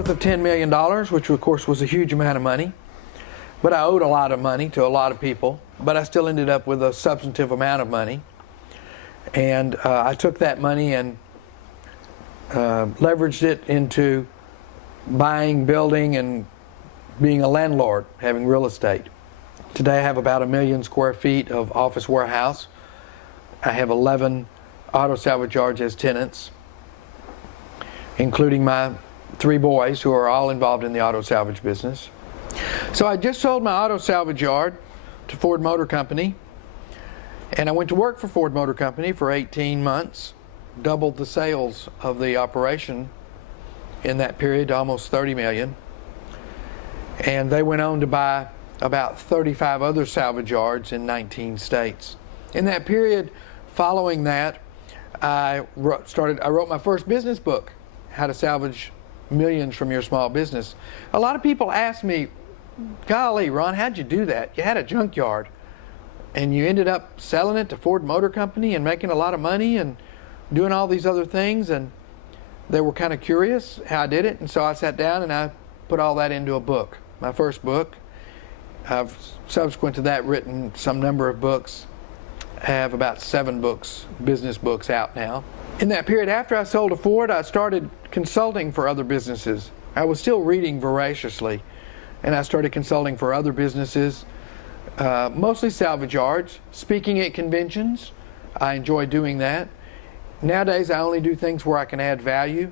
north of $10 million, which of course was a huge amount of money. But I owed a lot of money to a lot of people, but I still ended up with a substantive amount of money. And I took that money and leveraged it into buying, building, and being a landlord, having real estate. Today I have about 1 million square feet of office warehouse. I have 11 auto salvage yards as tenants, including my 3 boys who are all involved in the auto salvage business. So I just sold my auto salvage yard to Ford Motor Company, and I went to work for Ford Motor Company for 18 months, doubled the sales of the operation in that period to almost 30 million. And they went on to buy about 35 other salvage yards in 19 states. In that period following that, I wrote my first business book, How to Salvage Millions from Your Small Business. A lot of people ask me, golly, Ron, how'd you do that? You had a junkyard and you ended up selling it to Ford Motor Company and making a lot of money and doing all these other things, and they were kind of curious how I did it, and so I sat down and I put all that into a book, my first book. I've subsequent to that written some number of books. I have about 7 books, business books out now. In that period after I sold to Ford, I started consulting for other businesses. I was still reading voraciously, and I started consulting for other businesses, mostly salvage yards, speaking at conventions. I enjoy doing that. Nowadays, I only do things where I can add value.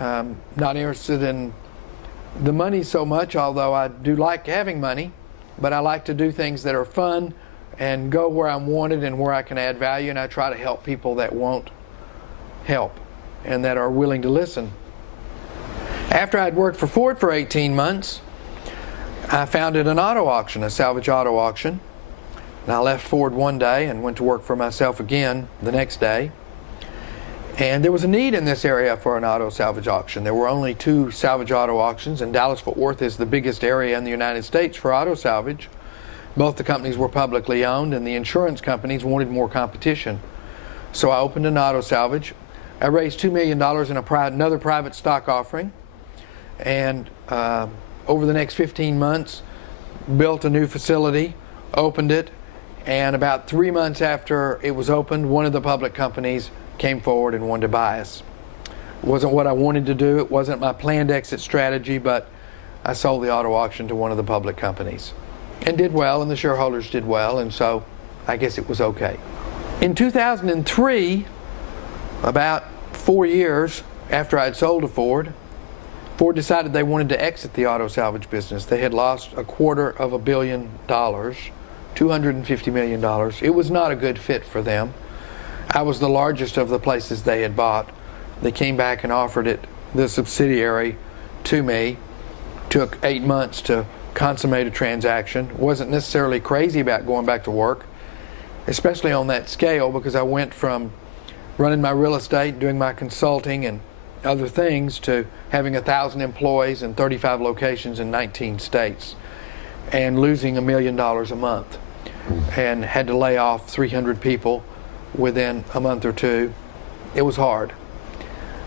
Not interested in the money so much, although I do like having money, but I like to do things that are fun and go where I'm wanted and where I can add value, and I try to help people that won't help and that are willing to listen. After I'd worked for Ford for 18 months, I founded an auto auction, a salvage auto auction. And I left Ford one day and went to work for myself again the next day. And there was a need in this area for an auto salvage auction. There were only 2 salvage auto auctions, and Dallas-Fort Worth is the biggest area in the United States for auto salvage. Both the companies were publicly owned, and the insurance companies wanted more competition. So I opened an auto salvage. I raised $2 million in another private stock offering, and over the next 15 months, built a new facility, opened it, and about 3 months after it was opened, one of the public companies came forward and wanted to buy us. It wasn't what I wanted to do. It wasn't my planned exit strategy, but I sold the auto auction to one of the public companies and did well, and the shareholders did well, and so I guess it was okay. In 2003, about 4 years after I'd sold to Ford, Ford decided they wanted to exit the auto salvage business. They had lost $250 million, $250 million. It was not a good fit for them. I was the largest of the places they had bought. They came back and offered it, the subsidiary, to me. Took 8 months to consummate a transaction. Wasn't necessarily crazy about going back to work, especially on that scale, because I went from running my real estate, doing my consulting and other things, to having 1,000 employees in 35 locations in 19 states and losing $1 million a month, and had to lay off 300 people within a month or 2. It was hard.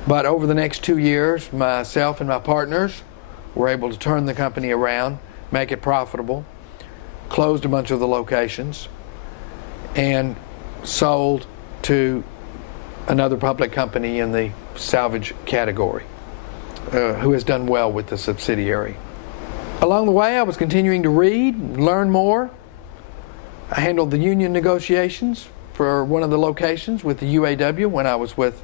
But over the next 2 years, myself and my partners were able to turn the company around, make it profitable, closed a bunch of the locations, and sold to another public company in the salvage category, who has done well with the subsidiary. Along the way, I was continuing to read, learn more. I handled the union negotiations for one of the locations with the UAW when I was with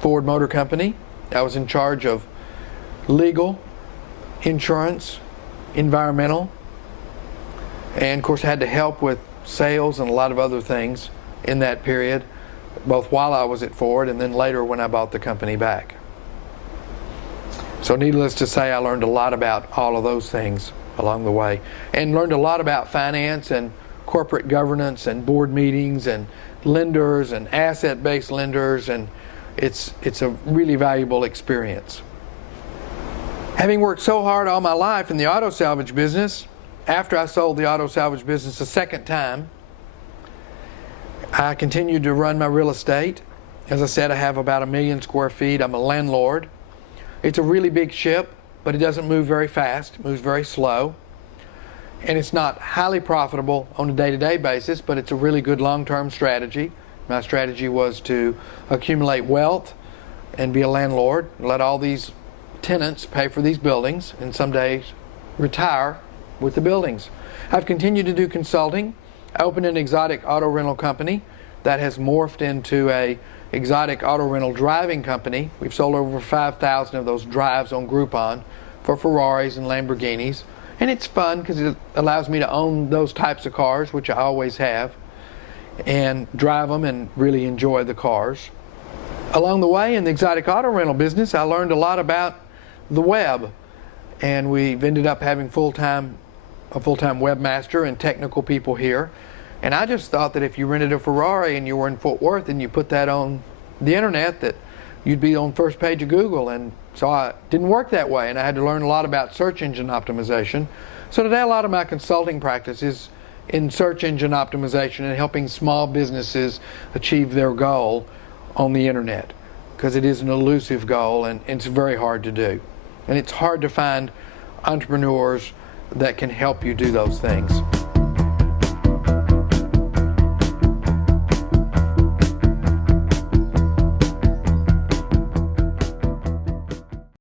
Ford Motor Company. I was in charge of legal, insurance, environmental, and of course had to help with sales and a lot of other things in that period, both while I was at Ford and then later when I bought the company back. So needless to say, I learned a lot about all of those things along the way, and learned a lot about finance and corporate governance and board meetings and lenders and asset-based lenders, and it's a really valuable experience. Having worked so hard all my life in the auto salvage business, after I sold the auto salvage business a second time, I continued to run my real estate. As I said, I have about 1 million square feet. I'm a landlord. It's a really big ship, but it doesn't move very fast. It moves very slow. And it's not highly profitable on a day-to-day basis, but it's a really good long-term strategy. My strategy was to accumulate wealth and be a landlord, let all these tenants pay for these buildings, and someday retire with the buildings. I've continued to do consulting. I opened an exotic auto rental company that has morphed into a exotic auto rental driving company. We've sold over 5,000 of those drives on Groupon for Ferraris and Lamborghinis. And it's fun because it allows me to own those types of cars, which I always have, and drive them and really enjoy the cars. Along the way in the exotic auto rental business, I learned a lot about the web, and we've ended up having a full-time webmaster and technical people here. And I just thought that if you rented a Ferrari and you were in Fort Worth and you put that on the internet, that you'd be on first page of Google. And so it didn't work that way, and I had to learn a lot about search engine optimization. So today a lot of my consulting practice is in search engine optimization and helping small businesses achieve their goal on the internet, because it is an elusive goal and it's very hard to do. And it's hard to find entrepreneurs that can help you do those things.